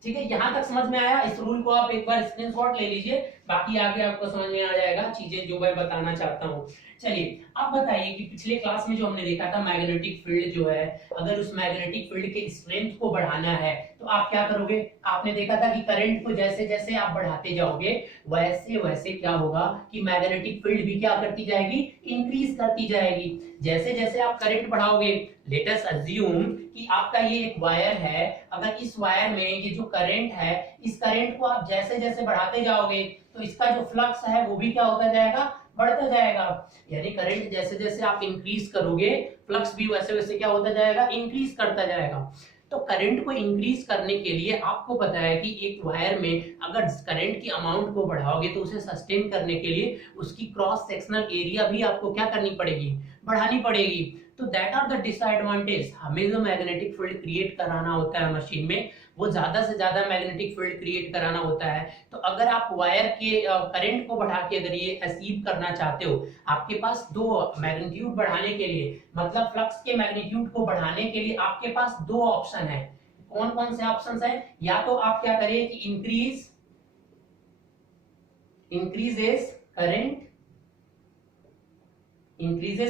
ठीक है। यहां तक समझ में आया, इस रूल को आप एक बार स्क्रीनशॉट ले लीजिए, बाकी आगे आपको समझ में आ जाएगा चीजें जो मैं बताना चाहता हूं। चलिए अब बताइए कि पिछले क्लास में जो हमने देखा था मैग्नेटिक फील्ड जो है, अगर उस मैग्नेटिक फील्ड के स्ट्रेंथ को बढ़ाना है तो आप क्या करोगे, आपने देखा था कि करंट को जैसे जैसे आप बढ़ाते जाओगे वैसे वैसे क्या होगा कि मैग्नेटिक फील्ड भी क्या करती जाएगी, इंक्रीज करती जाएगी। जैसे जैसे आप करंट बढ़ाओगे, लेट अस अज्यूम कि आपका ये एक वायर है, अगर इस वायर में ये जो करंट है, इस करंट को आप जैसे जैसे बढ़ाते जाओगे तो इसका जो फ्लक्स है वो भी क्या होता जाएगा, बढ़ता जाएगा। यानी करंट जैसे जैसे आप इंक्रीज करोगे, फ्लक्स भी वैसे वैसे क्या होता जाएगा, इंक्रीज करता जाएगा। तो करंट को इंक्रीज करने के लिए आपको पता है कि एक वायर में अगर करंट की अमाउंट को बढ़ाओगे तो उसे सस्टेन करने के लिए उसकी क्रॉस सेक्शनल एरिया भी आपको क्या करनी पड़ेगी, बढ़ानी पड़ेगी। तो दैट आर द डिसएडवांटेज, हमें जो मैग्नेटिक फील्ड क्रिएट कराना होता है मशीन में, वो ज्यादा से ज्यादा मैग्नेटिक फील्ड क्रिएट कराना होता है। तो अगर आप वायर के करंट को बढ़ा के अगर ये अचीव करना चाहते हो, आपके पास दो मैग्नीट्यूड बढ़ाने के लिए, मतलब फ्लक्स के मैग्नीट्यूड को बढ़ाने के लिए आपके पास दो ऑप्शन है। कौन कौन से ऑप्शन है, या तो आप क्या करिए कि इंक्रीजेस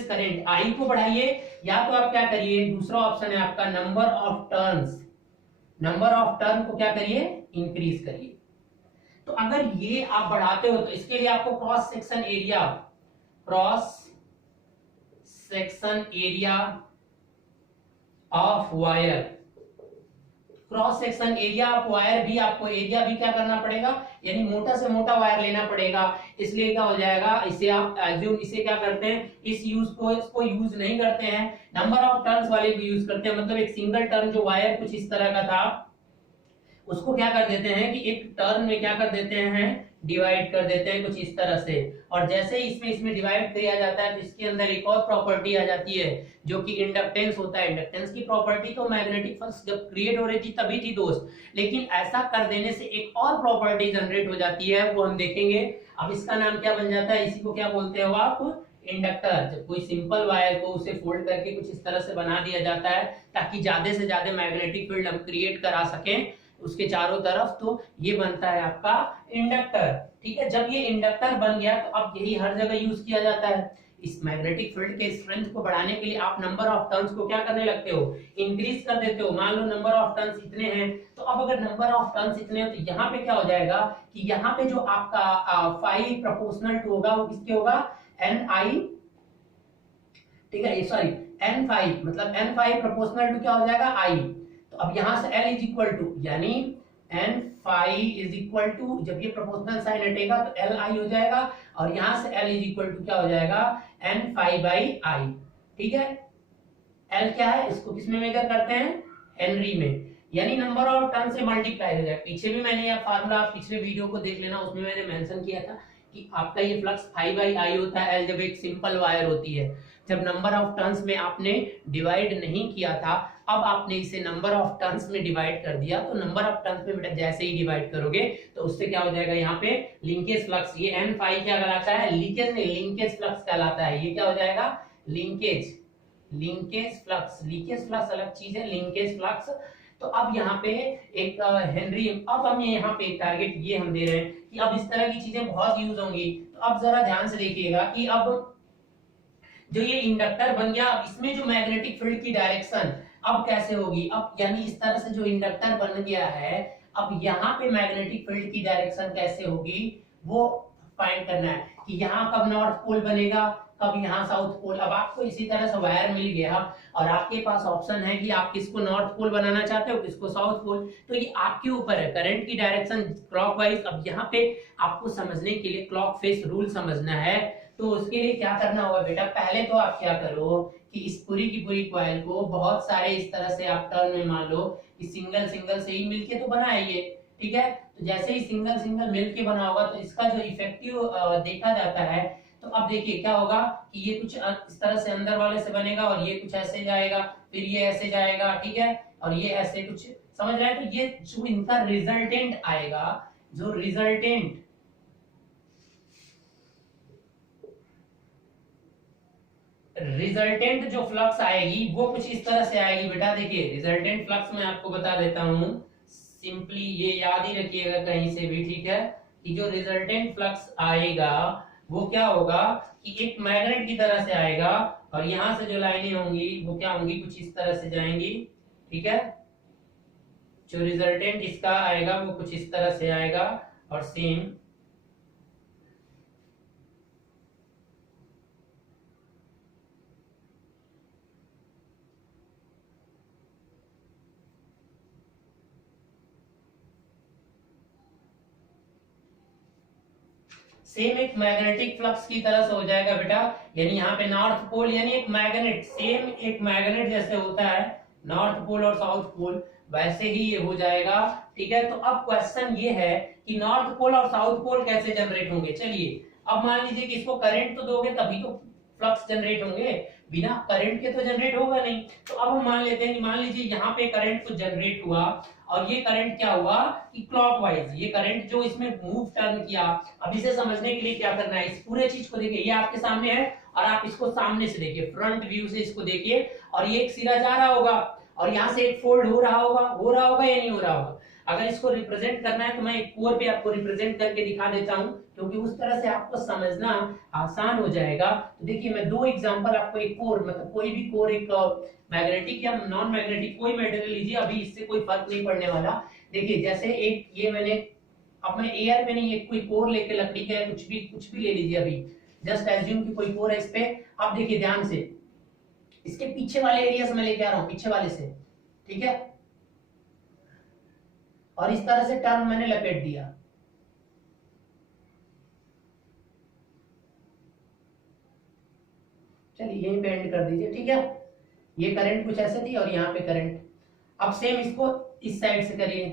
करंट, आई को बढ़ाइए, या तो आप क्या करिए, दूसरा ऑप्शन है आपका नंबर ऑफ टर्न को क्या करिए, इंक्रीज करिए। तो अगर ये आप बढ़ाते हो तो इसके लिए आपको cross section area of wire, cross section area of wire भी आपको एरिया भी क्या करना पड़ेगा, यानी मोटा से मोटा वायर लेना पड़ेगा। इसलिए क्या हो जाएगा, इसे आप एज्यूम, इसे क्या करते हैं, इसको यूज नहीं करते हैं, नंबर ऑफ टर्न्स वाले को यूज करते हैं। मतलब एक सिंगल टर्न जो वायर कुछ इस तरह का था, उसको क्या कर देते हैं कि एक टर्न में क्या कर देते हैं, डिवाइड कर देते हैं कुछ इस तरह से। और जैसे ही इसमें डिवाइड किया जाता है तो इसके अंदर एक और प्रॉपर्टी आ जाती है जो कि इंडक्टेंस होता है। इंडक्टेंस की प्रॉपर्टी तो मैग्नेटिक फ्लक्स जब क्रिएट हो रही थी तभी थी दोस्त, लेकिन ऐसा कर देने से एक और प्रॉपर्टी जनरेट हो जाती है, वो हम देखेंगे। अब इसका नाम क्या बन जाता है, इसी को क्या बोलते हो आप, इंडक्टर। जब कोई सिंपल वायर को उसे फोल्ड करके कुछ इस तरह से बना दिया जाता है ताकि ज्यादा से ज्यादा मैग्नेटिक फील्ड हम क्रिएट करा सकें उसके चारों तरफ, तो ये बनता है आपका इंडक्टर, ठीक है। जब ये इंडक्टर बन गया तो अब यही हर जगह यूज किया जाता है। इस मैग्नेटिक फील्ड के स्ट्रेंथ को बढ़ाने के लिए आप नंबर ऑफ टर्न्स को क्या करने लगते हो, इंक्रीज कर देते हो। मान लो नंबर ऑफ टर्न्स इतने हैं, तो अब अगर नंबर ऑफ टर्न्स इतने हो तो यहाँ पे क्या हो जाएगा कि यहाँ पे जो आपका फाई प्रोपोर्शनल टू होगा वो किसके होगा, एन आई, ठीक है, सॉरी एन फाइव, मतलब एन फाइव प्रोपोर्शनल टू क्या हो जाएगा, आई। तो अब यहां से एल इज इक्वल टू, यानी N five is equal to, जब ये प्रोपोर्शनल साइन हटेगा तो एल आई हो जाएगा, और यहां से एल इज इक्वल टू क्या हो जाएगा, एन फाइव बाई आई। ठीक है, एल क्या है, इसको किसमें मेजर करते हैं, हेनरी में, यानी नंबर ऑफ टर्न से मल्टीप्लाई हो जाएगा। पीछे भी मैंने ये फार्मूला, आप पिछले वीडियो को देख लेना, उसमें मैंने मेंशन किया था कि आपका ये फ्लक्स फाइव बाई आई होता है, एल जब एक सिंपल वायर होती है। जब नंबर ऑफ टर्न्स में आपने डिवाइड नहीं किया था, अब आपने इसे नंबर ऑफ टर्न्स में डिवाइड कर दिया, तो नंबर ऑफ टर्न्स में बेटा जैसे ही डिवाइड करोगे तो उससे क्या हो जाएगा, यहाँ पे लिंकेज फ्लक्स, ये एन फाइव क्या कहलाता है, लीकेज नहीं लिंकेज फ्लक्स कहलाता है। ये क्या हो जाएगा, linkage, linkage flux, leakage flux अलग चीज है, लिंकेज फ्लक्स। तो अब यहाँ पे एक हेनरी, अब हम यहाँ पे टारगेट ये हम दे रहे हैं कि अब इस तरह की चीजें बहुत यूज होंगी। तो अब जरा ध्यान से देखिएगा कि अब जो ये इंडक्टर बन गया, अब इसमें जो मैग्नेटिक फील्ड की डायरेक्शन अब कैसे होगी, अब यानी इस तरह से जो इंडक्टर बन गया है, अब यहाँ पे मैग्नेटिक फील्ड की डायरेक्शन कैसे होगी वो फाइंड करना है कि यहाँ कब नॉर्थ पोल बनेगा, कब यहाँ साउथ पोल। अब आपको इसी तरह से वायर मिल गया और आपके पास ऑप्शन है कि आप किसको नॉर्थ पोल बनाना चाहते हो, किसको साउथ पोल, तो ये आपके ऊपर है। करंट की डायरेक्शन क्लॉकवाइज। अब यहाँ पे आपको समझने के लिए क्लॉक फेस रूल समझना है, तो उसके लिए क्या करना होगा बेटा, पहले तो आप क्या करो कि इस पूरी की पूरी कॉइल को बहुत सारे इस तरह से आप टर्न में मान लो कि सिंगल सिंगल से ही मिलके तो बना है ये, ठीक है। तो जैसे ही सिंगल सिंगल मिलके बना होगा तो इसका जो इफेक्टिव देखा जाता है, तो अब देखिए क्या होगा कि ये कुछ इस तरह से अंदर वाले से बनेगा और ये कुछ ऐसे जाएगा, फिर ये ऐसे जाएगा, ठीक है, और ये ऐसे कुछ, समझ रहे हैं। तो ये जो इनका रिजल्टेंट आएगा, जो रिजल्टेंट जो फ्लक्स आएगी वो कुछ इस तरह से आएगी बेटा। देखिए रिजल्टेंट फ्लक्स मैं आपको बता देता हूं, सिंपली ये याद ही रखिएगा कहीं से भी, ठीक है, कि जो रिजल्टेंट फ्लक्स आएगा वो क्या होगा कि एक मैग्नेट की तरह से आएगा, और यहां से जो लाइनें होंगी वो क्या होंगी, कुछ इस तरह से जाएंगी, ठीक है। जो रिजल्टेंट इसका आएगा वो कुछ इस तरह से आएगा, और सेम एक मैग्नेटिक फ्लक्स की तरह से हो जाएगा बेटा। यानी यहाँ पे नॉर्थ पोल, यानी एक मैग्नेट, सेम एक मैग्नेट जैसे होता है नॉर्थ पोल और साउथ पोल, वैसे ही ये हो जाएगा, ठीक है। तो अब क्वेश्चन ये है कि नॉर्थ पोल और साउथ पोल कैसे जनरेट होंगे। चलिए अब मान लीजिए कि इसको करंट तो दोगे तभी तो फ्लक्स जनरेट होंगे, बिना करंट के तो जनरेट होगा नहीं। तो अब हम मान लेते हैं कि मान लीजिए यहाँ पे करंट कुछ जनरेट हुआ, और ये करंट क्या हुआ कि क्लॉकवाइज ये करंट जो इसमें मूव टर्न किया। अब इसे समझने के लिए क्या करना है, इस पूरे चीज को देखिए, ये आपके सामने है और आप इसको सामने से देखिए, फ्रंट व्यू से इसको देखिए, और ये एक सिरा जा रहा होगा और यहाँ से एक फोल्ड हो रहा होगा या नहीं हो रहा होगा। अगर इसको रिप्रेजेंट करना है तो मैं एक कोर पे आपको रिप्रेजेंट करके दिखा देता हूं, क्योंकि उस तरह से आपको समझना आसान हो जाएगा। तो देखिए मैं दो एग्जांपल आपको, एक कोर मतलब कोई भी कोर, एक मैग्नेटिक या नॉन मैग्नेटिक कोई मटेरियल लीजिए, अभी इससे कोई फर्क नहीं पड़ने वाला। देखिए जैसे एक ये मैंने अपने एयर पे नहीं, एक कोई कोर लेके लकड़ी का कुछ भी ले लीजिए, अभी जस्ट एज्यूम कि कोई कोर है इस पे। आप देखिए ध्यान से, इसके पीछे वाले एरिया से मैं लेके आ रहा हूं, पीछे वाले से, ठीक है, और इस तरह से टर्न मैंने लपेट दिया। चलिए यहीं पे एंड कर दीजिए, ठीक है। ये करंट कुछ ऐसे थी और यहाँ पे करंट। अब सेम इसको इस साइड से करिए,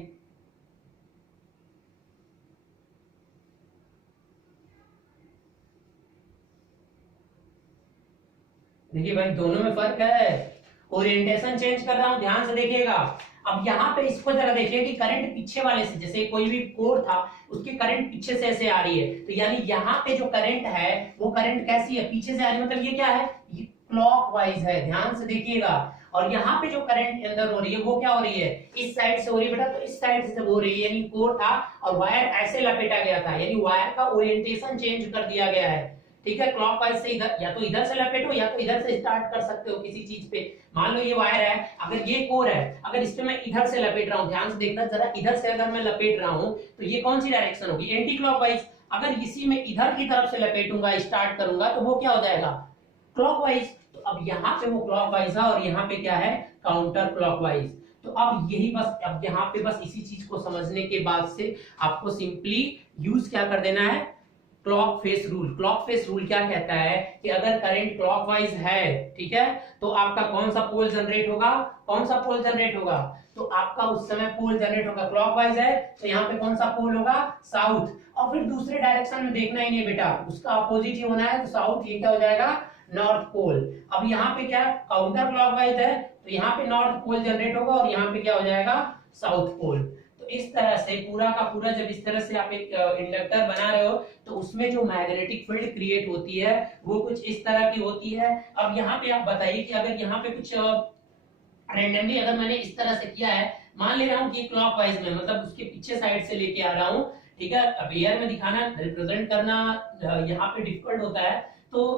देखिए भाई दोनों में फर्क है, ओरिएंटेशन चेंज कर रहा हूं, ध्यान से देखिएगा। अब यहाँ पे इसको जरा देखिए कि करंट पीछे वाले से, जैसे कोई भी कोर था उसकी करंट पीछे से ऐसे आ रही है, तो यानी यहाँ पे जो करंट है वो करंट कैसी है, पीछे से आ रही है, मतलब ये क्या है, ये क्लॉकवाइज है, ध्यान से देखिएगा। और यहाँ पे जो करंट अंदर हो रही है वो क्या हो रही है, इस साइड से हो रही है बेटा, तो इस साइड से हो रही है, यानी कोर था और वायर ऐसे लपेटा गया था, यानी वायर का ओरिएंटेशन चेंज कर दिया गया है, ठीक है, क्लॉकवाइज से इधर, या तो इधर से लपेटो या तो इधर से स्टार्ट कर सकते हो किसी चीज पे। मान लो ये वायर है, अगर ये कोर है, अगर इस पे मैं इधर से लपेट रहा हूँ, ध्यान से देखना जरा, इधर से अगर मैं लपेट रहा हूँ तो ये कौन सी डायरेक्शन होगी, एंटी क्लॉकवाइज। अगर इसी में इधर की तरफ से लपेटूंगा, स्टार्ट करूंगा, तो वो क्या हो जाएगा, क्लॉकवाइज। तो अब यहाँ पे वो क्लॉकवाइज है और यहाँ पे क्या है, काउंटर क्लॉकवाइज। तो अब यही बस, अब यहाँ पे बस इसी चीज को समझने के बाद से आपको सिंपली यूज क्या कर देना है, clock face rule. Clock face rule क्या कहता है कि अगर करंट क्लॉकवाइज है, ठीक है, तो आपका कौन सा पोल जनरेट होगा, कौन सा पोल जनरेट होगा, तो आपका उस समय पोल जनरेट होगा, क्लॉकवाइज है तो यहाँ पे कौन सा पोल होगा, साउथ। और फिर दूसरे डायरेक्शन में देखना ही नहीं बेटा, उसका अपोजिट ही होना है, तो साउथ, ये क्या हो जाएगा, नॉर्थ पोल। अब यहाँ पे क्या, काउंटर क्लॉकवाइज है तो यहाँ पे नॉर्थ पोल जनरेट होगा और यहाँ पे क्या हो जाएगा, साउथ पोल। तो इस तरह से पूरा का पूरा जब इस तरह से आप एक इंडक्टर बना रहे हो तो उसमें जो मैग्नेटिक फील्ड क्रिएट होती है वो कुछ इस तरह की होती है। अब यहाँ पे आप बताइए कि अगर यहाँ पे कुछ रैंडमली अगर मैंने इस तरह से किया है, मान ले रहा हूँ कि क्लॉकवाइज में, मतलब उसके पीछे साइड से लेके आ रहा हूँ, ठीक है। अब एयर में दिखाना, रिप्रेजेंट करना यहाँ पे डिफिकल्ट होता है, तो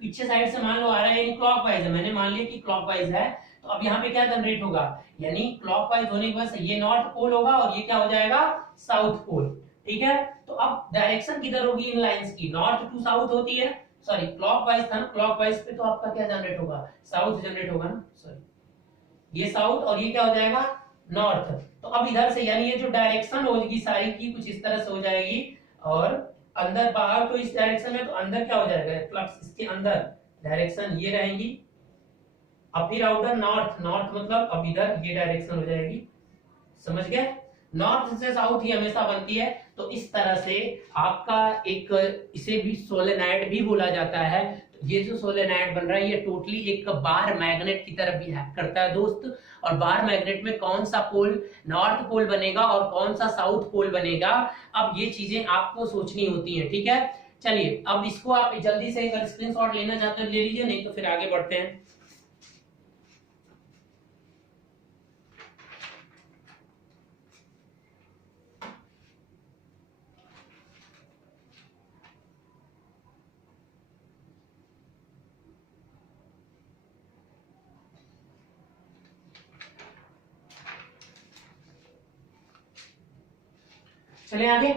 पीछे साइड से मान लो आ रहा है, यानी क्लॉकवाइज है, मैंने मान लिया कि क्लॉकवाइज है, तो अब यहाँ पे क्या जनरेट होगा, यानी क्लॉकवाइज होने के बाद ये नॉर्थ पोल होगा और ये क्या हो जाएगा, साउथ पोल, ठीक है। तो अब डायरेक्शन किधर होगी इन लाइंस की, नॉर्थ टू साउथ होती है, सॉरी क्लॉकवाइज था ना, क्लॉकवाइज पे तो आपका क्या जनरेट होगा, साउथ जनरेट होगा ना, सॉरी ये साउथ और ये क्या हो जाएगा, नॉर्थ। तो अब इधर से, यानी ये जो डायरेक्शन होगी सारी की कुछ इस तरह से हो जाएगी, और अंदर बाहर तो इस डायरेक्शन में, तो अंदर क्या हो जाएगा, फ्लक्स इसके अंदर डायरेक्शन ये रहेंगी, अब फिर आउटर नॉर्थ, नॉर्थ मतलब अब इधर ये डायरेक्शन हो जाएगी, समझ गए, नॉर्थ से साउथ ही हमेशा बनती है। तो इस तरह से आपका एक, इसे भी सोलेनॉइड भी बोला जाता है। तो ये जो सोलेनॉइड बन रहा है ये टोटली एक बार मैग्नेट की तरह बिहेव करता है दोस्त। और बार मैग्नेट में कौन सा पोल नॉर्थ पोल बनेगा और कौन सा साउथ पोल बनेगा, अब ये चीजें आपको सोचनी होती है, ठीक है। चलिए अब इसको आप जल्दी से अगर स्क्रीनशॉट लेना चाहते हो ले लीजिए, नहीं तो फिर आगे बढ़ते हैं। चलिए आगे।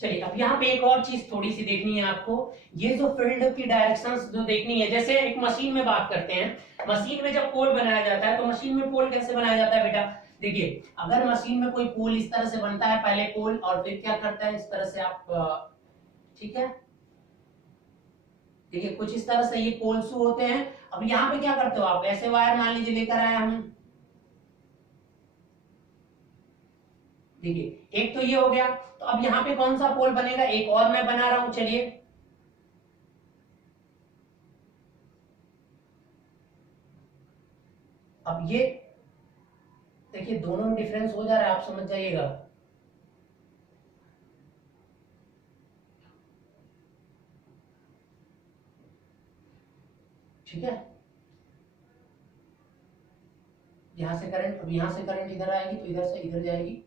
चलिए अब यहाँ पे एक और चीज थोड़ी सी देखनी है आपको, ये जो फील्ड की डायरेक्शंस जो देखनी है, जैसे एक मशीन में बात करते हैं, मशीन में जब पोल बनाया जाता है तो मशीन में पोल कैसे बनाया जाता है बेटा, देखिए अगर मशीन में कोई पोल इस तरह से बनता है, पहले पोल और फिर क्या करता है इस तरह से आप, ठीक है, देखिए कुछ इस तरह से ये पोल शू होते हैं। अब यहाँ पे क्या करते हो आप, ऐसे वायर मान लीजिए लेकर आए हम, देखिए एक तो ये हो गया, तो अब यहाँ पे कौन सा पोल बनेगा, एक और मैं बना रहा हूं, चलिए अब ये देखिए दोनों में डिफरेंस हो जा रहा है, आप समझ जाइएगा, ठीक है। यहां से करंट, अब यहां से करंट इधर आएगी तो इधर से इधर जाएगी,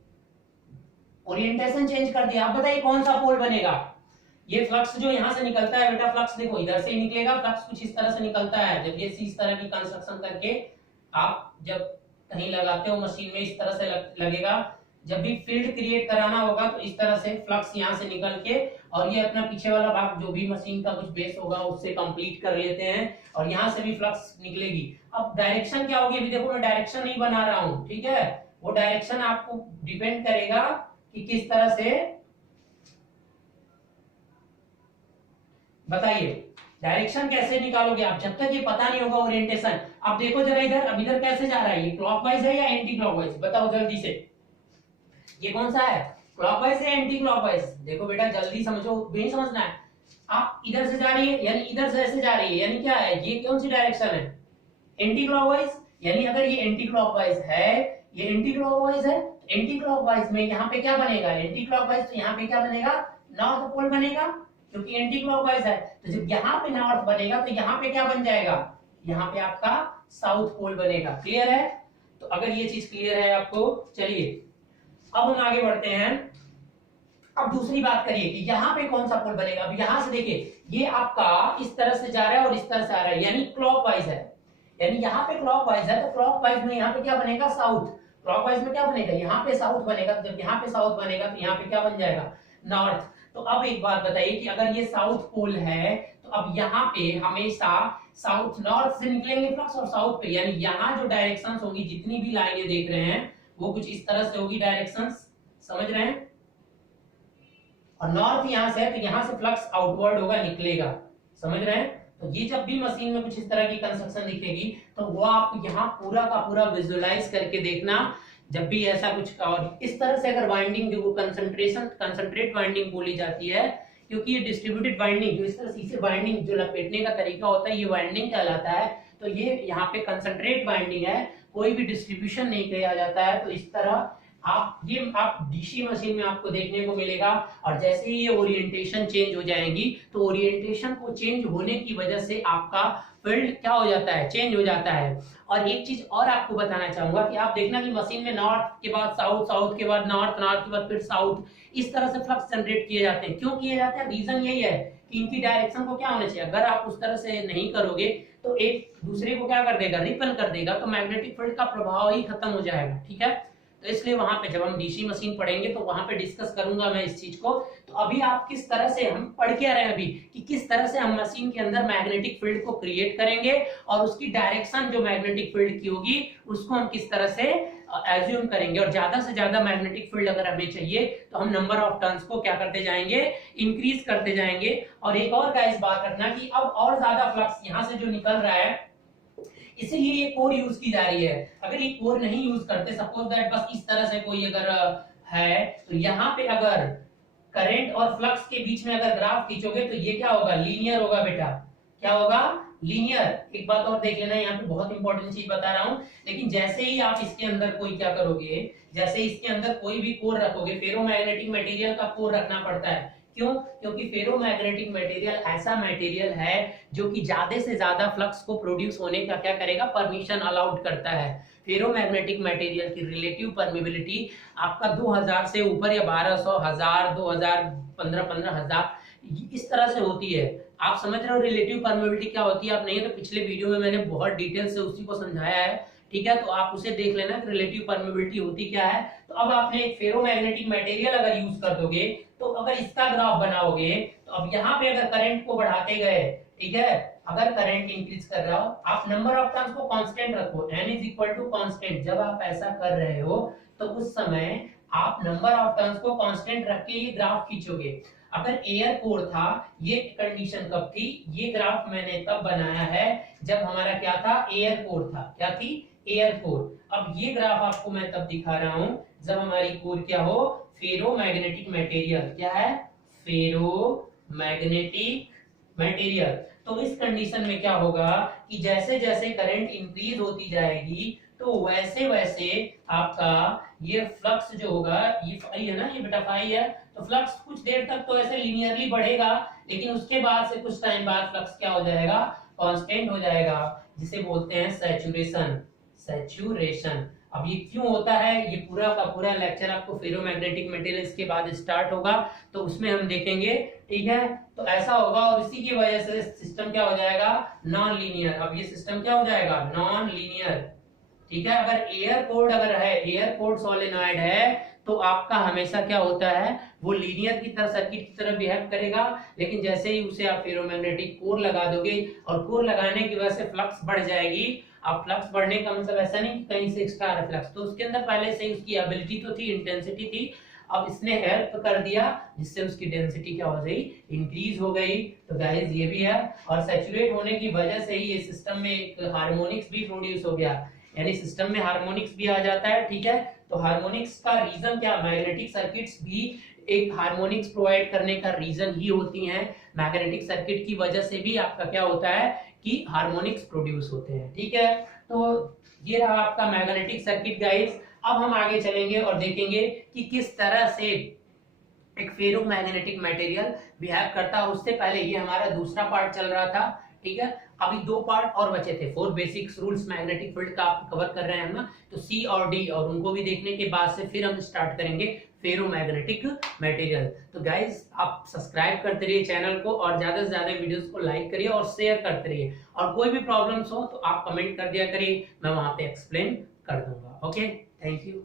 ओरिएंटेशन चेंज कर दिया। आप बताइए कौन सा पोल बनेगा, ये फ्लक्स जो यहां से निकलता है बेटा, फ्लक्स देखो इधर से ही निकलेगा, फ्लक्स कुछ इस तरह से निकलता है, जब ये इस तरह की कंस्ट्रक्शन करके आप जब कहीं लगाते हो मशीन में इस तरह से लगेगा, जब भी फील्ड क्रिएट कराना होगा तो इस तरह से फ्लक्स यहाँ से निकल के और ये अपना पीछे वाला भाग जो भी मशीन का कुछ बेस होगा उससे कंप्लीट कर लेते हैं और यहाँ से भी फ्लक्स निकलेगी। अब डायरेक्शन क्या होगी, अभी देखो मैं डायरेक्शन नहीं बना रहा हूँ, ठीक है, वो डायरेक्शन आपको डिपेंड करेगा कि किस तरह से, बताइए डायरेक्शन कैसे निकालोगे आप, जब तक ये पता नहीं होगा ओरिएंटेशन। अब देखो जरा इधर, अब इधर कैसे जा रहा है, ये क्लॉकवाइज है या एंटी क्लॉकवाइज, बताओ जल्दी से, ये कौन सा है, क्लॉकवाइज है एंटी क्लॉकवाइज, देखो बेटा जल्दी समझो, नहीं समझना है, आप इधर से जा रही है यानी इधर से ऐसे जा रही है, यानी क्या है, ये कौन सी डायरेक्शन है, एंटी क्लॉकवाइज, यानी अगर ये एंटी क्लॉकवाइज है, ये एंटी क्लॉकवाइज है, एंटी क्लॉकवाइज में यहाँ पे क्या बनेगा, एंटी क्लॉकवाइज, तो यहाँ पे क्या बनेगा, नॉर्थ पोल बनेगा, क्योंकि एंटी क्लॉकवाइज है। तो जब यहाँ पे नॉर्थ बनेगा तो यहाँ पे क्या बन जाएगा, यहाँ पे आपका साउथ पोल बनेगा, क्लियर है। तो अगर ये चीज क्लियर है आपको, चलिए अब हम आगे बढ़ते हैं। अब दूसरी बात करिए कि यहाँ पे कौन सा पोल बनेगा। अब यहाँ से देखिए ये आपका इस तरह से जा रहा है और इस तरह से आ रहा है, यानी क्लॉकवाइज है, यानी यहाँ पे क्लॉकवाइज है, तो क्लॉकवाइज में यहाँ पे क्या बनेगा, साउथ। क्लॉकवाइज में क्या बनेगा, यहाँ पे साउथ बनेगा। जब यहाँ पे साउथ बनेगा तो यहाँ पे क्या बन जाएगा, नॉर्थ। तो अब एक बात बताइए कि अगर ये साउथ पोल है तो अब यहाँ पे हमेशा साउथ नॉर्थ से निकलेंगे फ्लक्स और साउथ पे, यानी यहाँ जो डायरेक्शंस होगी, जितनी भी लाइनें देख रहे हैं वो कुछ इस तरह से होगी डायरेक्शंस, समझ रहे हैं। और नॉर्थ यहाँ से है तो यहाँ से फ्लक्स आउटवर्ड होगा, निकलेगा, समझ रहे हैं। तो ये जब भी मशीन में कुछ इस तरह की कंस्ट्रक्शन दिखेगी तो वो आप यहाँ पूरा का पूरा विजुअलाइज करके देखना जब भी ऐसा कुछ। और इस तरह से अगर वाइंडिंग जो कंसंट्रेट वाइंडिंग बोली जाती है, क्योंकि ये डिस्ट्रीब्यूटेड वाइंडिंग जो इस तरह से वाइंडिंग जो लपेटने का तरीका होता है ये वाइंडिंग कहलाता है। तो ये यहाँ पे कंसंट्रेट वाइंडिंग है, कोई भी डिस्ट्रीब्यूशन नहीं किया जाता है। तो इस तरह आप डीसी मशीन में आपको देखने को मिलेगा। और जैसे ही ये ओरिएंटेशन चेंज हो जाएंगी तो ओरिएंटेशन को चेंज होने की वजह से आपका फील्ड क्या हो जाता है, चेंज हो जाता है। और एक चीज और आपको बताना चाहूंगा कि आप देखना कि मशीन में नॉर्थ के बाद साउथ, साउथ के बाद नॉर्थ, नॉर्थ के बाद फिर साउथ, इस तरह से फ्लक्स जनरेट किए जाते हैं। क्यों किए जाते हैं, रीजन यही है कि इनकी डायरेक्शन को क्या होना चाहिए। अगर आप उस तरह से नहीं करोगे तो एक दूसरे को क्या कर देगा, रिपेल कर देगा, तो मैग्नेटिक फील्ड का प्रभाव ही खत्म हो जाएगा, ठीक है। तो इसलिए वहां पे जब हम डीसी मशीन पढ़ेंगे तो वहां पे डिस्कस करूंगा मैं इस चीज को। तो अभी आप किस तरह से, हम पढ़ के आ रहे हैं अभी कि किस तरह से हम मशीन के अंदर मैग्नेटिक फील्ड को क्रिएट करेंगे और उसकी डायरेक्शन जो मैग्नेटिक फील्ड की होगी उसको हम किस तरह से एज्यूम करेंगे। और ज्यादा से ज्यादा मैग्नेटिक फील्ड अगर हमें चाहिए तो हम नंबर ऑफ टर्न्स को क्या करते जाएंगे, इंक्रीज करते जाएंगे। और एक और गाइस बात रखना कि अब और ज्यादा फ्लक्स यहाँ से जो निकल रहा है इसीलिए ये कोर यूज की जा रही है। अगर ये कोर नहीं यूज करते, सपोज दैट बस इस तरह से कोई अगर है तो यहाँ पे अगर करंट और फ्लक्स के बीच में अगर ग्राफ खींचोगे तो ये क्या होगा, लीनियर होगा बेटा। क्या होगा, लीनियर। एक बात और देख लेना, यहाँ पे बहुत इंपॉर्टेंट चीज बता रहा हूँ। लेकिन जैसे ही आप इसके अंदर कोई क्या करोगे, जैसे इसके अंदर कोई भी कोर रखोगे, फेरोमैग्नेटिक मटेरियल का कोर रखना पड़ता है। क्यों, क्योंकि फेरोमैग्नेटिक मटेरियल ऐसा मटेरियल है जो कि ज्यादा से ज्यादा फ्लक्स को प्रोड्यूस होने का क्या करेगा, परमिशन अलाउड करता है। फेरोमैग्नेटिक मटेरियल की रिलेटिव परमिबिलिटी आपका 2000 से ऊपर या 1200, 1000, 2000, 15,000 इस तरह से होती है। आप समझ रहे हो रिलेटिव परमिबिलिटी क्या होती है। आप नहीं तो पिछले वीडियो में मैंने बहुत डिटेल से उसी को समझाया है, ठीक है। तो आप उसे देख लेना कि रिलेटिव परमिबिलिटी होती क्या है। तो अब आपने एक फेरोमैग्नेटिक मटेरियल अगर यूज कर दोगे तो अगर इसका ग्राफ बनाओगे तो अब यहाँ पे अगर करंट को बढ़ाते गए, ठीक है, अगर करंट इंक्रीज कर रहा हो, आप नंबर ऑफ टर्न्स को कांस्टेंट रखो, n is equal to constant. जब आप ऐसा कर रहे हो तो उस समय आप नंबर ऑफ टर्न्स को कांस्टेंट रख के ये ग्राफ खींचोगे। अगर एयर कोर था, ये कंडीशन कब थी, ये ग्राफ मैंने तब बनाया है जब हमारा क्या था, एयर कोर था। क्या थी, एयर कोर। अब ये ग्राफ आपको मैं तब दिखा रहा हूं जब हमारी कोर क्या हो, फेरोमैग्नेटिक मटेरियल। क्या है, फेरोमैग्नेटिक मटेरियल। तो इस कंडीशन में क्या होगा कि जैसे जैसे करंट इंक्रीज होती जाएगी तो वैसे वैसे आपका ये फ्लक्स जो होगा, ये फाई है ना, ये बेटा फाई है, तो फ्लक्स कुछ देर तक तो ऐसे लीनियरली बढ़ेगा, लेकिन उसके बाद से कुछ टाइम बाद फ्लक्स क्या हो जाएगा, कांस्टेंट हो जाएगा, जिसे बोलते हैं सैचुरेशन। सैचुरेशन। अब ये क्यों होता है, ये पूरा का पूरा लेक्चर आपको फेरोमैग्नेटिक मटेरियल्स के बाद स्टार्ट होगा तो उसमें हम देखेंगे, ठीक है। तो ऐसा होगा और इसी की वजह से सिस्टम क्या हो जाएगा, नॉन लीनियर। अब ये सिस्टम क्या हो जाएगा, नॉन लीनियर, ठीक है। अगर एयर कोड अगर है, एयर कोड सोलेनॉइड है, तो आपका हमेशा क्या होता है, वो लीनियर की तरह, सर्किट की तरह बिहेव करेगा। लेकिन जैसे ही उसे आप फेरोमैग्नेटिक कोर लगा दोगे और कोर लगाने की वजह से फ्लक्स बढ़ जाएगी। अब फ्लक्स बढ़ने का मतलब ऐसा नहीं कि कहीं से एक्स्ट्रा फ्लक्स, तो उसके अंदर पहले से ही उसकी एबिलिटी तो थी, इंटेंसिटी थी, अब इसने हेल्प कर दिया जिससे उसकी डेंसिटी क्या हो गई, इंक्रीज हो गई। तो गाइस ये भी है। और सैचुरेट होने की वजह से ही ये सिस्टम में एक हार्मोनिक्स भी प्रोड्यूस हो गया, यानी सिस्टम में हार्मोनिक्स भी आ जाता है, ठीक है। तो हार्मोनिक्स का रीजन क्या, मैग्नेटिक सर्किट्स भी एक हार्मोनिक्स प्रोवाइड करने का रीजन ही होती हैं। मैग्नेटिक सर्किट की वजह से भी आपका क्या होता है कि हार्मोनिक्स प्रोड्यूस होते हैं, ठीक है। तो ये रहा आपका मैग्नेटिक सर्किट गाइस। अब हम आगे चलेंगे और देखेंगे कि किस तरह से एक फेरोमैग्नेटिक मटेरियल बिहेव करता है। उससे पहले ये हमारा दूसरा पार्ट चल रहा था, ठीक है। अभी 2 पार्ट और बचे थे, 4 बेसिक रूल्स मैग्नेटिक फील्ड का आप कवर कर रहे हैं ना, तो सी और डी, और उनको भी देखने के बाद से फिर हम स्टार्ट करेंगे फेरोमैग्नेटिक मटेरियल। तो गाइज आप सब्सक्राइब करते रहिए चैनल को और ज्यादा से ज्यादा वीडियोस को लाइक करिए और शेयर करते रहिए, और कोई भी प्रॉब्लम्स हो तो आप कमेंट कर दिया करिए, मैं वहां पे एक्सप्लेन कर दूंगा। Okay, thank you.